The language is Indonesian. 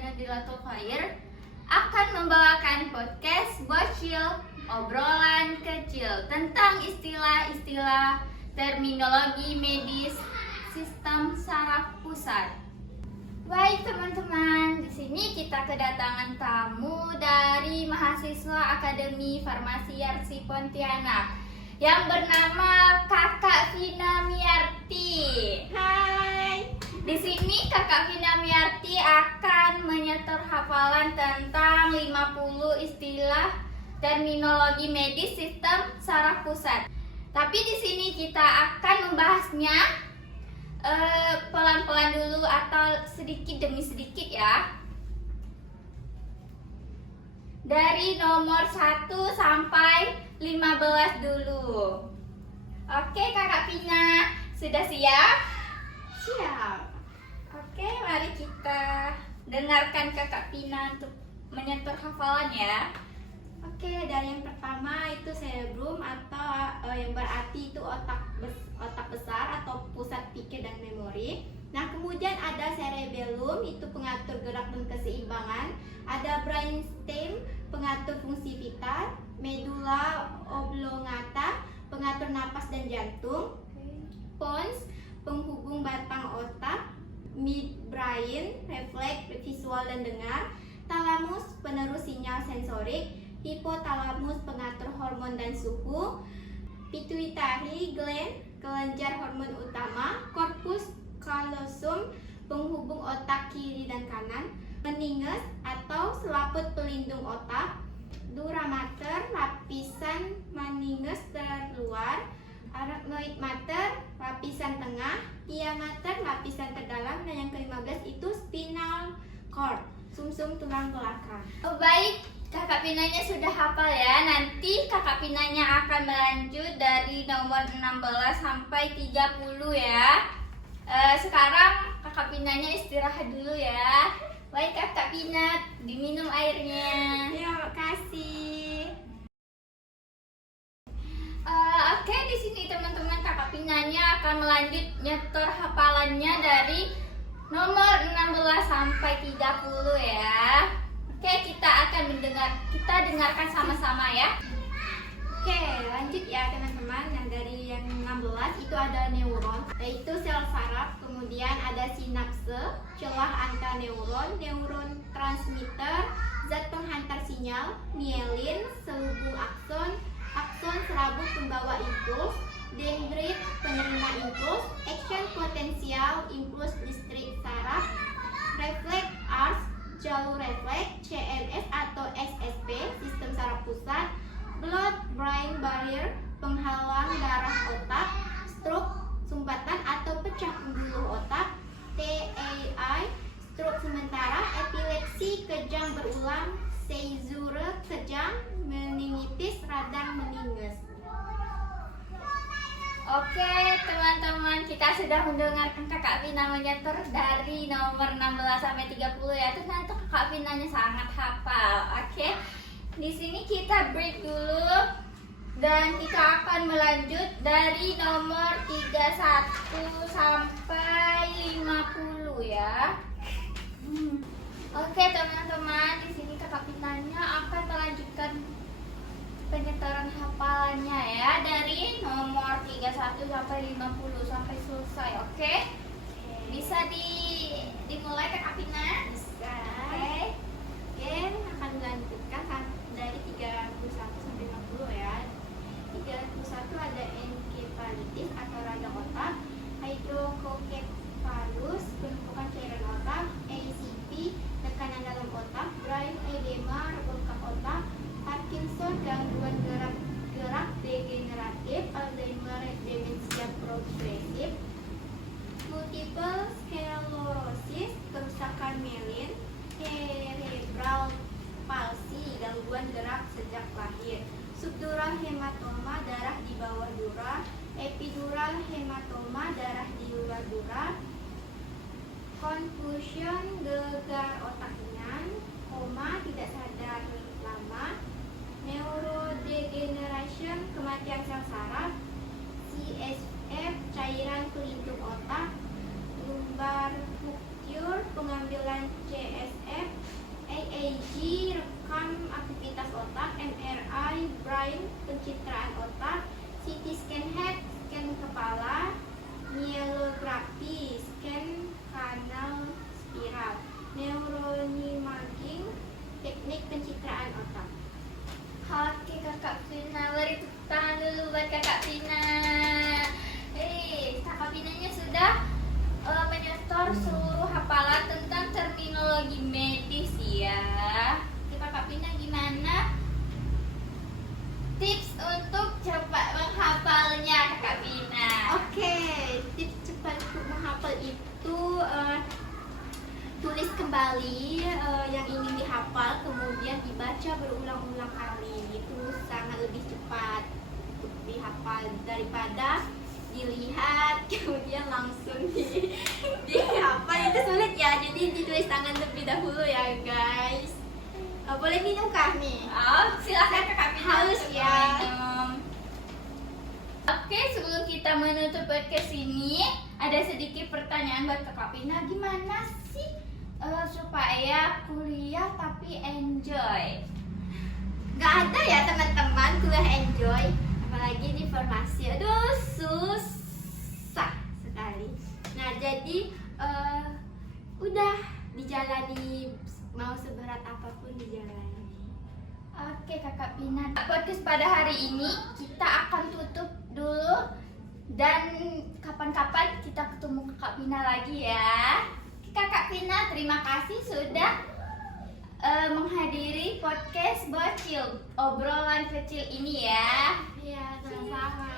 Nadilatul Khair akan membawakan podcast Bocil, obrolan kecil tentang istilah-istilah terminologi medis sistem saraf pusat. Baik teman-teman, di sini kita kedatangan tamu dari mahasiswa Akademi Farmasi Yarsi Pontianak yang bernama Kakak Vina Miarti. Hai. Di sini Kakak Vina Miarti akan menyetor hafalan tentang 50 istilah terminologi medis sistem saraf pusat. Tapi di sini kita akan membahasnya pelan-pelan dulu atau sedikit demi sedikit ya. Dari nomor 1 sampai 15 dulu. Oke Kakak Vina, sudah siap? Siap. Oke, mari kita dengarkan Kakak Vina untuk menyetor hafalan ya. Oke, dari yang pertama itu cerebrum atau yang berarti itu otak besar atau pusat pikir dan memori. Nah, kemudian ada cerebellum itu pengatur gerak dan keseimbangan. Ada brainstem pengatur fungsi vital, medulla oblongata pengatur napas dan jantung, pons penghubung batang otak, midbrain refleks visual dan dengar, thalamus penerus sinyal sensorik, hipotalamus pengatur hormon dan suhu, pituitary gland kelenjar hormon utama, corpus callosum penghubung otak kiri dan kanan, meninges atau selaput pelindung otak, dura mater lapisan meninges terluar, arachnoid mater lapisan tengah, pia mater lapisan terdalam, dan yang ke-15 itu spinal cord sumsum tulang belakang. Oh, baik, Kakak Pinanya sudah hafal ya. Nanti Kakak Pinanya akan melanjut dari nomor 16 sampai 30 ya. Sekarang Kakak Pinanya istirahat dulu ya. Baik Kakak Pina, diminum airnya. Terima kasih. Oke, di sini teman-teman Kakak Pinanya akan melanjut nyetor hafalannya dari nomor 16 sampai 30 ya. Oke, kita dengarkan sama-sama ya. Oke, lanjut ya teman-teman. Nah, dari yang 16 itu ada neuron, yaitu sel saraf, kemudian ada sinapse, celah antar neuron, neuron transmitter, zat penghantar sinyal, mielin, selubung akson, akson serabut pembawa impuls, dendrit penerima impuls, action potensial, impuls listrik saraf, refleks arts, jalur refleks, CNS atau SSP, sistem saraf pusat, blood-brain barrier, penghalang darah otak, stroke, sumbatan atau pecah pembuluh otak, TAI, stroke sementara, epilepsi, kejang berulang, seizure, kejang, meningitis, radang meninges. Oke teman-teman, kita sudah mendengarkan Kakak Vina menyetor dari nomor 16 sampai 30 ya. Ternyata Kakak Vinanya sangat hafal. Oke, di sini kita break dulu dan kita akan melanjut dari nomor 31 sampai 50 ya. Oke teman-teman, di sini Kakak Vinanya akan melanjutkan penyetoran hafalannya ya dari nomor 31 sampai 50 sampai selesai. Oke? Bisa dimulai Kak Vina? Bisa. Oke. Oke, akan melanjutkan dari 31 sampai 50 ya. 31 ada encephalitis atau radang otak, hydrocephalus penumpukan cairan otak, ACP tekanan dalam otak, brain edema rebengkak otak, Parkinson gangguan gerak degeneratif, Alzheimer demensia progresif, multiple sclerosis kerusakan mielin, cerebral palsy gangguan gerak sejak lahir, subdural hematoma darah di bawah dura, epidural hematoma darah di luar dura, confusion gegar otak ringan, koma tidak sadar lama, neurodegeneration kematian sel saraf, CSF cairan pelindung otak, lumbar puncture pengambilan CSF, EEG rekam aktivitas otak, MRI brain pencitraan otak, CT scan head scan kepala, myelografi scan kanal spiral, neuroimaging teknik pencitraan otak. Oke kakak Vina, beri tepuk tangan dulu buat kakak Vina. Kakak Vinanya sudah menyetor seluruh hafalan tentang terminologi medis ya. Oke, kakak Vina gimana tips untuk cepat menghafalnya kakak Vina? Oke, tips cepat untuk menghafal itu tulis kembali yang ingin dihafal, kemudian dibaca berulang-ulang kali. Itu sangat lebih cepat untuk dihafal daripada dilihat kemudian langsung dihafal. Itu sulit ya, jadi ditulis tangan terlebih dahulu ya guys. Boleh minum kah nih? Oh, silahkan kakak Vina. Haus untuk ya. minum. Oke, sebelum kita menutup podcast ini, ada sedikit pertanyaan buat kakak Vina. Gimana sih supaya kuliah tapi enjoy? Gak ada ya teman-teman kuliah enjoy, apalagi ini farmasi. Aduh susah sekali. Nah jadi udah dijalani, mau seberat apapun dijalani. Oke kakak Vina, podcast pada hari ini kita akan tutup dulu. Dan kapan-kapan kita ketemu kakak Vina lagi ya. Kakak Vina, terima kasih sudah menghadiri podcast Bocil, obrolan kecil ini ya. Iya sama-sama.